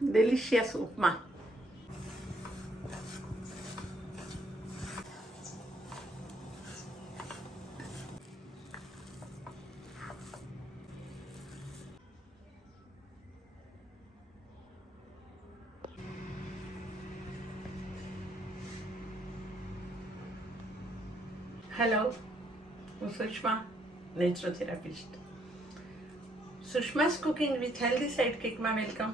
delicious upma. Hello, હું Sushma, naturotherapist. Sushma's cooking with healthy સાઇડકિકમાં welcome.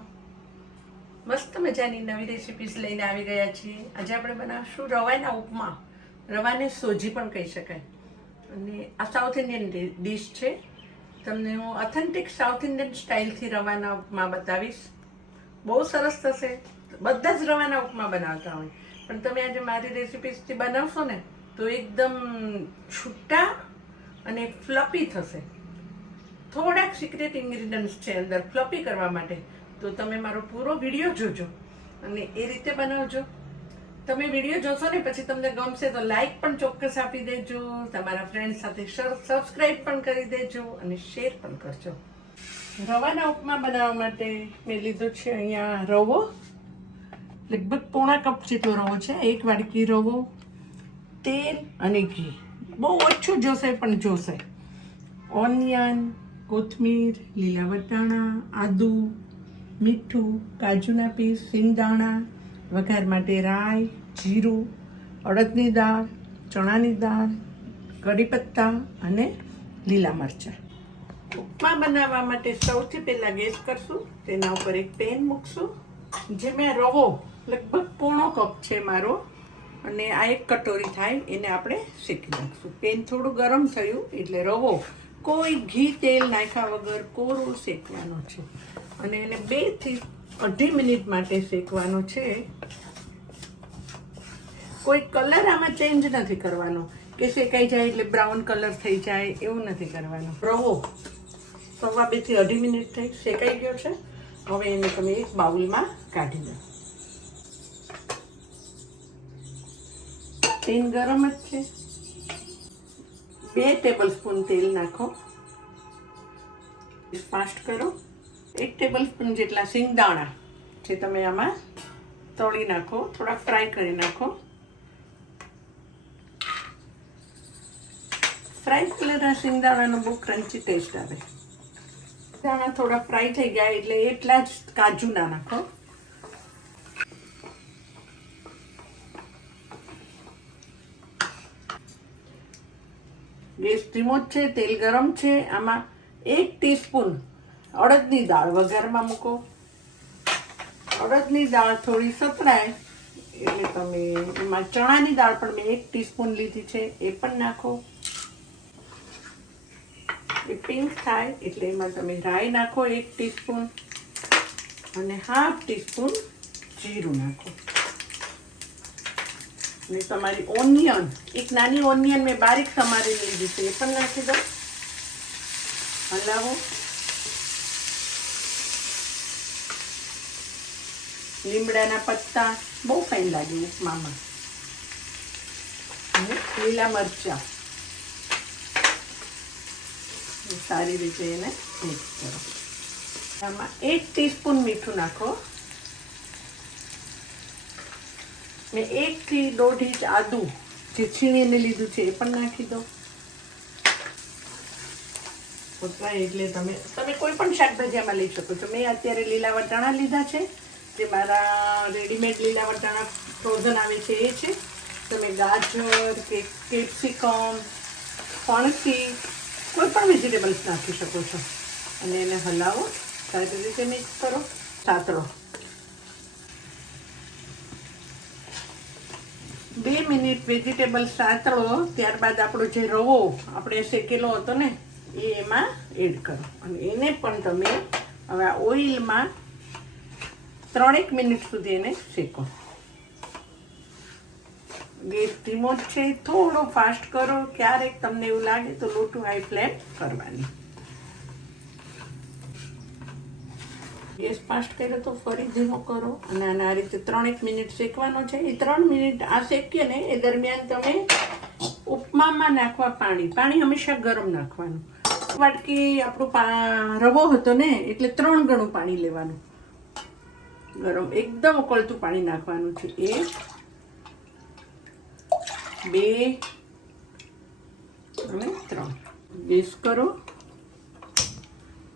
મસ્ત મજાની નવી રેસિપીસ લઈને આવી ગયા છીએ. આજે આપણે બનાવશું રવાના ઉપમા. રવાને સોજી પણ કહી શકાય. અને આ સાઉથ ઇન્ડિયન ડીશ છે. તમને હું ઓથેન્ટિક સાઉથ ઇન્ડિયન સ્ટાઇલથી રવાના ઉપમા બતાવીશ. બહુ સરસ થશે. બધા જ રવાના ઉપમા બનાવતા હોય, પણ તમે આજે મારી રેસિપીસથી બનાવશો ને તો એકદમ છૂટા અને ફ્લપી થશે. થોડાક સિક્રેટ ઇન્ગ્રીડિયન્ટ્સ છે અંદર ફ્લપી કરવા માટે, તો તમે મારો પૂરો વિડીયો જોજો અને એ રીતે બનાવજો. તમે વિડીયો જોશો ને પછી તમને ગમશે તો લાઈક પણ ચોક્કસ આપી દેજો, તમારા ફ્રેન્ડ સાથે સબસ્ક્રાઈબ પણ કરી દેજો અને શેર પણ કરજો. રવાના ઉપમા બનાવવા માટે મેં લીધો છે અહીંયા રવો, લગભગ પોણા કપ જેટલો રવો છે. 1 વાડકી રવો, તેલ અને ઘી. બહુ ઓછું જોશે પણ જોશે. ઓનિયન, કોથમીર, લીલા વટાણા, આદુ, મીઠું, કાજુના પીસ, સિંગદાણા, વઘાર માટે રાઈ, જીરું, અડદની દાળ, ચણાની દાળ, કઢી પત્તા અને લીલા મરચાં. ઉપમા બનાવવા માટે સૌથી પહેલાં ગેસ કરશું. તેના ઉપર એક પેન મૂકશું. જે મેં રવો લગભગ પોણો કપ છે મારો, અને આ 1 કટોરી થાય એને આપણે શેકી નાખશું. પેન થોડું ગરમ થયું એટલે રવો કોઈ ઘી તેલ નાખ્યા વગર કોરું શેકવાનો છે, અને એને 2 થી 2.5 મિનિટ માટે શેકવાનો છે. કોઈ કલર આમાં ચેન્જ નથી કરવાનો કે શેકાઈ જાય એટલે બ્રાઉન કલર થઈ જાય, એવું નથી કરવાનું. રવો 2 થી 2.5 મિનિટ થઈ શેકાઈ ગયો છે. હવે એને તમે એક બાઉલમાં કાઢી દો. પેન ગરમ જ છે. 2 ટેબલ સ્પૂન તેલ નાખો. ફાસ્ટ કરો. 1 ટેબલ સ્પૂન જેટલા સિંગદાણા જે તમે આમાં તળી નાખો, થોડા ફ્રાય કરી નાખો. ફ્રાય કરેલા સિંગદાણાનો બહુ ક્રન્ચી ટેસ્ટ આવે. સિંગદાણા થોડા ફ્રાય થઈ ગયા એટલે એટલા જ કાજુ ના નાખો. ગેસ ધીમો જ છે, તેલ ગરમ છે. આમાં 1 ટીસ્પૂન અડદની દાળ વઘારમાં મૂકો. અડદની દાળ થોડી સતરાય એટલે તમે એમાં ચણાની દાળ પણ મેં 1 ટીસ્પૂન લીધી છે, એ પણ નાખો. એ પિંક થાય એટલે એમાં તમે રાઈ નાખો 1 ટીસ્પૂન અને 1/2 ટીસ્પૂન જીરું નાખો. અને તમારી ઓનિયન, એક નાની ઓનિયન મેં બારીક સમારી લીધી છે, એ પણ નાખી દો. હલાવો. લીમડાના પત્તા બહુ ફાઇન લાગે ઉપમામાં. અને લીલા મરચા સારી રીતે એને મિક્સ કરો. આમાં 1 ટીસ્પૂન મીઠું નાખો. મેં 1 થી 1.5 ઇંચ આદુ જે છીણીને લીધું છે એ પણ નાખી દો. એટલે તમે કોઈ પણ શાકભાજી આમાં લઈ શકો છો. મેં અત્યારે લીલા વટાણા લીધા છે, જે મારા રેડીમેડ લીલા વટાણા ફ્રોઝન આવે છે એ છે. તમે ગાજર કે કેપ્સિકમ, ફણસી, કોઈ પણ વેજીટેબલ્સ નાખી શકો છો. અને એને હલાવો, સારી રીતે મિક્સ કરો. સાતળો. 2 મિનિટ વેજીટેબલ સાતળો. ત્યારબાદ આપણો જે રવો આપણે શેકેલો હતો ને એ એમાં એડ કરો, અને એને પણ તમે હવે આ ઓઇલમાં 3-1 મિનિટ સુધી એને શેકો. ગેસ ધીમો જ છે, થોડો ફાસ્ટ કરો. ક્યારેક તમને એવું લાગે તો લો ટુ હાઈ ફ્લેમ કરવાની. ગેસ ફાસ્ટ કર્યો તો ફરી ધીમો કરો અને આને આ રીતે 3-1 મિનિટ શેકવાનો છે. એ 3 મિનિટ આ શેકીએ ને એ દરમિયાન તમે ઉપમામાં નાખવા પાણી હંમેશા ગરમ નાખવાનું. વાટકી આપણો રવો હતો ને એટલે 3 ગણું પાણી લેવાનું. ગરમ એકદમ ઉકળતું પાણી નાખવાનું છે. 1 2 અને 3. ગેસ કરો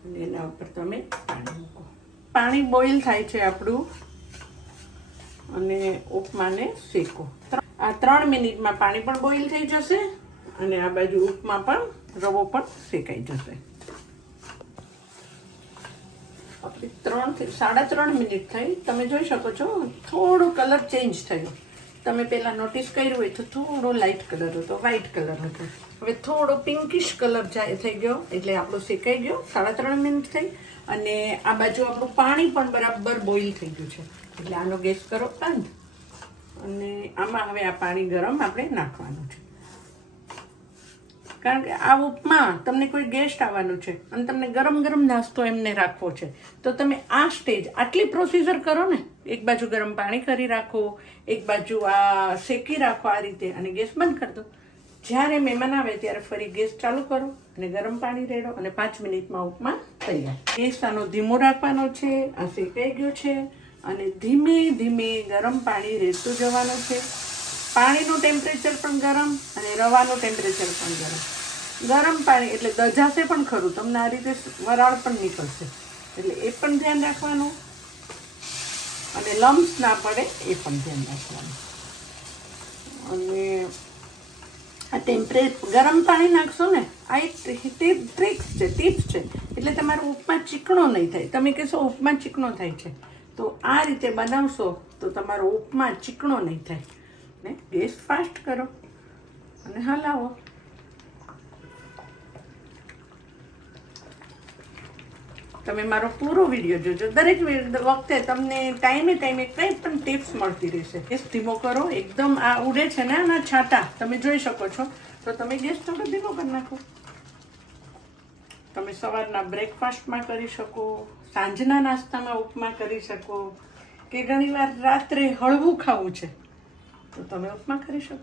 અને એના ઉપર તમે પાણી મૂકો. પાણી બોઇલ થાય છે આપણું અને ઉપમાને શેકો. આ 3 મિનિટમાં પાણી પણ બોઇલ થઈ જશે અને આ બાજુ ઉપમા પણ રવો પણ શેકાઈ જશે. આપણી 3 થી 3.5 મિનિટ થઈ. તમે જોઈ શકો છો થોડો કલર ચેન્જ થયો. તમે પહેલાં નોટિસ કર્યું હોય તો થોડો લાઇટ કલર હતો, વ્હાઇટ કલર હતો. હવે થોડો પિંકિશ કલર થઈ ગયો એટલે આપણો શેકાઈ ગયો. 3.5 મિનિટ થઈ અને આ બાજુ આપણું પાણી પણ બરાબર બોઇલ થઈ ગયું છે. એટલે આનો ગેસ કરો બંધ અને આમાં હવે આ પાણી ગરમ આપણે નાખવાનું છે. કારણ કે આ ઉપમા તમને કોઈ ગેસ્ટ આવવાનું છે અને તમને ગરમ ગરમ નાસ્તો એમને રાખવો છે તો તમે આ સ્ટેજ આટલી પ્રોસીજર કરો ને. એક બાજુ ગરમ પાણી કરી રાખો, એક બાજુ આ શેકી રાખો આ રીતે અને ગેસ બંધ કરી દો. જ્યારે મહેમાન આવે ત્યારે ફરી ગેસ ચાલુ કરો અને ગરમ પાણી રેડો અને 5 મિનિટમાં ઉપમા તૈયાર. ગેસ આનો ધીમો રાખવાનો છે. આ શેકાઈ ગયો છે અને ધીમે ધીમે ગરમ પાણી રેડતું જવાનું છે. પાણીનું ટેમ્પરેચર પણ ગરમ અને રવાનું ટેમ્પરેચર પણ ગરમ. ગરમ પાણી એટલે દજાશે પણ ખરું, તમને આ રીતે વરાળ પણ નીકળશે એટલે એ પણ ધ્યાન રાખવાનું અને લમ્સ ના પડે એ પણ ધ્યાન રાખવાનું. અને આ ગરમ પાણી નાખશો ને, આ એક ટ્રિક્સ છે, ટિપ્સ છે. એટલે તમારો ઉપમા ચીકણો નહીં થાય. તમે કહેશો ઉપમા ચીકણો થાય છે તો આ રીતે બનાવશો તો તમારો ઉપમા ચીકણો નહીં થાય. ને ગેસ ફાસ્ટ કરો અને હલાવો. તમે મારો પૂરો વિડીયો જોજો. દરેક વખતે તમને ટાઈમે કંઈ પણ ટિપ્સ મળતી રહેશે. ગેસ ધીમો કરો. એકદમ આ ઉડે છે ને આના છાંટા તમે જોઈ શકો છો તો તમે ગેસ થોડો ધીમો કરી નાખો. તમે સવારના બ્રેકફાસ્ટમાં કરી શકો, સાંજના નાસ્તામાં ઉપમા કરી શકો કે ઘણીવાર રાત્રે હળવું ખાવું છે તો તમે ઉપમા કરી શકો.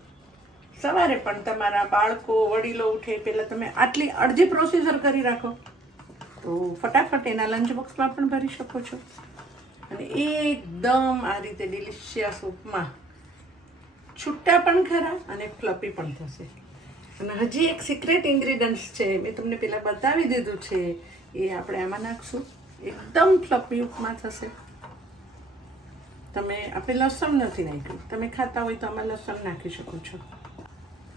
સવારે પણ તમારા બાળકો વડીલો ઉઠે પહેલાં તમે આટલી અડધી પ્રોસીજર કરી રાખો તો ફટાફટ એના લંચ બોક્સમાં પણ ભરી શકો છો. અને એકદમ આ રીતે ડિલિશિયસ ઉપમા છૂટા પણ ખરા અને ફ્લફી પણ થશે. અને હજી એક સિક્રેટ ઇન્ગ્રીડિયન્ટ્સ છે, મેં તમને પહેલાં બતાવી દીધું છે, એ આપણે આમાં નાખશું. એકદમ ફ્લફી ઉપમા થશે. આપણે લસણ નથી નાખ્યું. તમે ખાતા હોય તો આમાં લસણ નાખી શકો છો.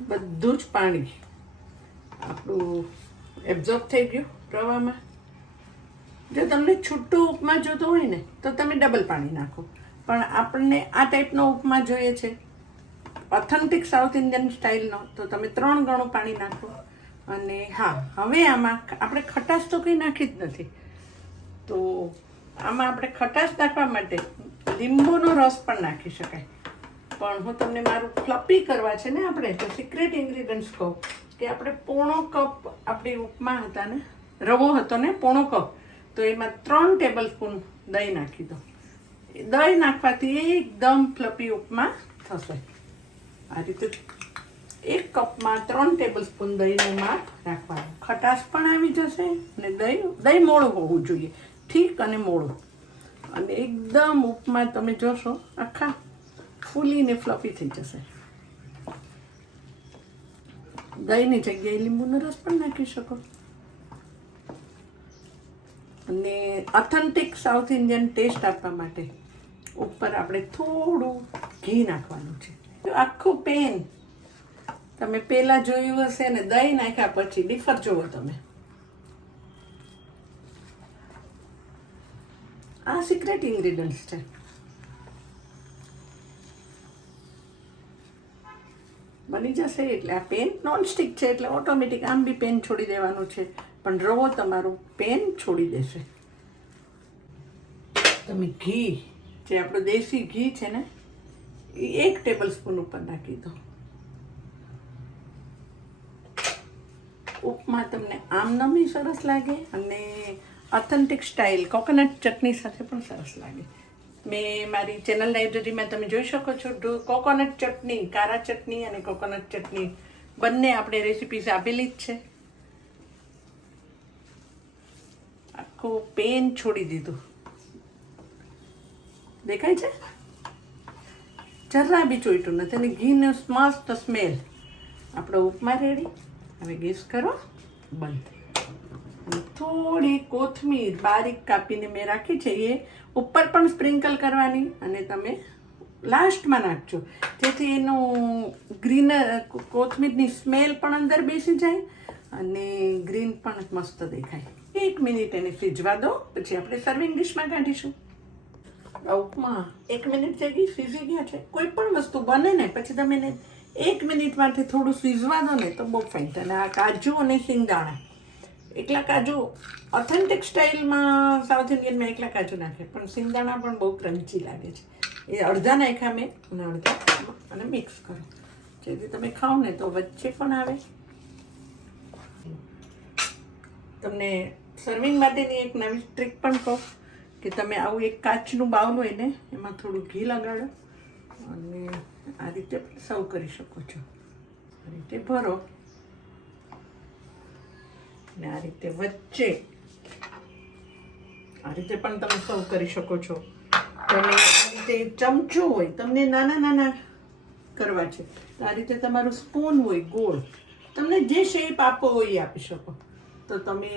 બધું જ પાણી આપણું એબ્ઝોર્બ થઈ ગયું રવામાં. જો તમને છૂટો ઉપમા જોતો હોય ને તો તમે ડબલ પાણી નાખો. પણ આપણને આ ટાઈપનો ઉપમા જોઈએ છે ઓથેન્ટિક સાઉથ ઇન્ડિયન સ્ટાઇલનો તો તમે 3 ગણું પાણી નાખો. અને હા, હવે આમાં આપણે ખટાશ તો કંઈ નાખી જ નથી તો આમાં આપણે ખટાશ નાખવા માટે લીંબુનો રસ પણ નાખી શકાય. પણ હું તમને મારું ફ્લફી કરવા છે ને આપણે તો સિક્રેટ ઇન્ગ્રીડિયન્ટ્સ કહું કે આપણે 1/4 કપ આપણી ઉપમા હતા ને, રવો હતો ને 1/4 કપ, તો એમાં 3 ટેબલ સ્પૂન દહીં નાખી દો. દહીં નાખવાથી એકદમ ફ્લફી ઉપમા થશે. આ રીતે 1 કપમાં 3 ટેબલ સ્પૂન દહીંનું માપ રાખવાનું. ખટાશ પણ આવી જશે અને દહીં મોળું હોવું જોઈએ, ઠીક અને મોળું. અને એકદમ ઉપમા તમે જોશો આખા ફૂલીને ફ્લફી થઈ જશે. દહીંની જગ્યાએ લીંબુનો રસ પણ નાખી શકો. અને ઓથેન્ટિક સાઉથ ઇન્ડિયન ટેસ્ટ આપવા માટે ઉપર આપણે થોડું ઘી નાખવાનું છે. આખું પેન તમે પહેલાં જોયું હશે ને દહીં નાખ્યા પછી ડિફર જુઓ તમે. આ સિક્રેટ ઇન્ગ્રીડિયન્ટ્સ છે. બની જશે એટલે આ પેન નોનસ્ટિક છે એટલે ઓટોમેટિક આમ બી પેન છોડી દેવાનું છે, પણ રવો તમારું પેન છોડી દેશે. તમે ઘી, જે આપણું દેશી ઘી છે ને, એ 1 ટેબલ સ્પૂન ઉપર નાખી દો. ઉપમા તમને આમનમી સરસ લાગે અને ઓથેન્ટિક સ્ટાઇલ કોકોનટ ચટણી સાથે પણ સરસ લાગે. મેં મારી ચેનલ લાઇબ્રેરીમાં તમે જોઈ શકો છો કોકોનટ ચટણી, કારા ચટણી અને કોકોનટ ચટણી બંને આપણે રેસિપીસ આપેલી જ છે. આખું પેન છોડી દીધું. દેખાય છે? જરા બી ચોઈટું નથી અને ઘીનું મસ્ત સ્મેલ. આપણો ઉપમા રેડી. હવે ગેસ કરો બંધ. અને થોડી કોથમીર બારીક કાપીને મેં રાખી છે, એ ઉપર પણ સ્પ્રિંકલ કરવાની અને તમે લાસ્ટમાં નાખજો, જેથી એનું ગ્રીન કોથમીરની સ્મેલ પણ અંદર બેસી જાય અને ગ્રીન પણ મસ્ત દેખાય. 1 મિનિટ એને સિજવા દો, પછી આપણે સર્વિંગ ડિશમાં કાઢીશું. ઉપમા 1 મિનિટ થઈ ગઈ, સીજી ગયા છે. કોઈ પણ વસ્તુ બને ને પછી તમે એને 1 મિનિટ માટે થોડું સીજવા દો ને તો બહુ ફાઇન થાય. અને આ કાજુ અને સિંગદાણા, એકલા કાજુ ઓથેન્ટિક સ્ટાઇલમાં સાઉથ ઇન્ડિયનમાં એકલા કાજુ નાખે, પણ સિંગદાણા પણ બહુ ક્રન્ચી લાગે છે. એ અડધા નાખ્યા મેં અને અડધા અને મિક્સ કરો, જેથી તમે ખાઓ ને તો વચ્ચે પણ આવે. તમને સર્વિંગ માટેની એક નવી ટ્રીક પણ કહું કે તમે આવું એક કાચનું બાઉલ હોય ને એમાં થોડું ઘી લગાડો અને આ રીતે પણ સર્વ કરી શકો છો. આ રીતે ભરો અને આ રીતે વચ્ચે આ રીતે પણ તમે સર્વ કરી શકો છો. તમે આ રીતે ચમચું હોય, તમને નાના નાના કરવા છે, આ રીતે તમારું સ્પૂન હોય ગોળ, તમને જે શેપ આપવો હોય એ આપી શકો. તો તમે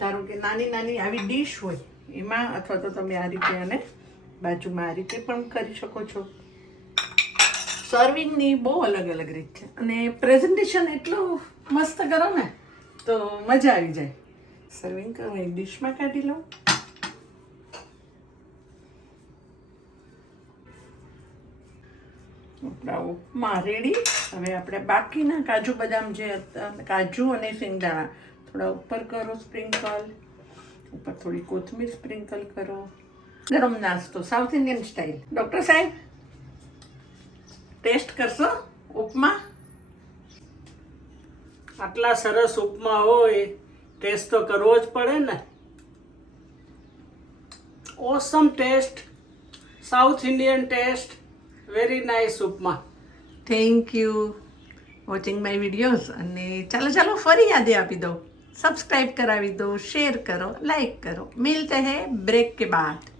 ધારો કે નાની નાની આવી ડીશ હોય એમાં, અથવા તો તમે આ રીતે આને બાજુમાં આ રીતે પણ કરી શકો છો. સર્વિંગની બહુ અલગ અલગ રીત છે અને પ્રેઝન્ટેશન એટલું મસ્ત કરો ને તો મજા આવી જાય. સર્વિંગ કરો, એક ડીશમાં કાઢી લો. આપણા ઉપમા રેડી. હવે આપણે બાકીના કાજુ બદામ જે કાજુ અને સિંગદાણા થોડા ઉપર કરો સ્પ્રિંકલ, ઉપર થોડી કોથમીર સ્પ્રિંકલ કરો. ગરમ નાસ્તો સાઉથ ઇન્ડિયન સ્ટાઇલ. ડૉક્ટર સાહેબ ટેસ્ટ કરશો ઉપમા? આટલા સરસ ઉપમા હોય ટેસ્ટ તો કરવો જ પડે ને. Awesome taste, south Indian taste, very nice upma. Thank you watching my videos. અને ચાલો ફરી યાદ આપી દો, સબસ્ક્રાइब કરાવી દો, શેર કરો, લાइक करो. मिलते हैं ब्रेक के बाद.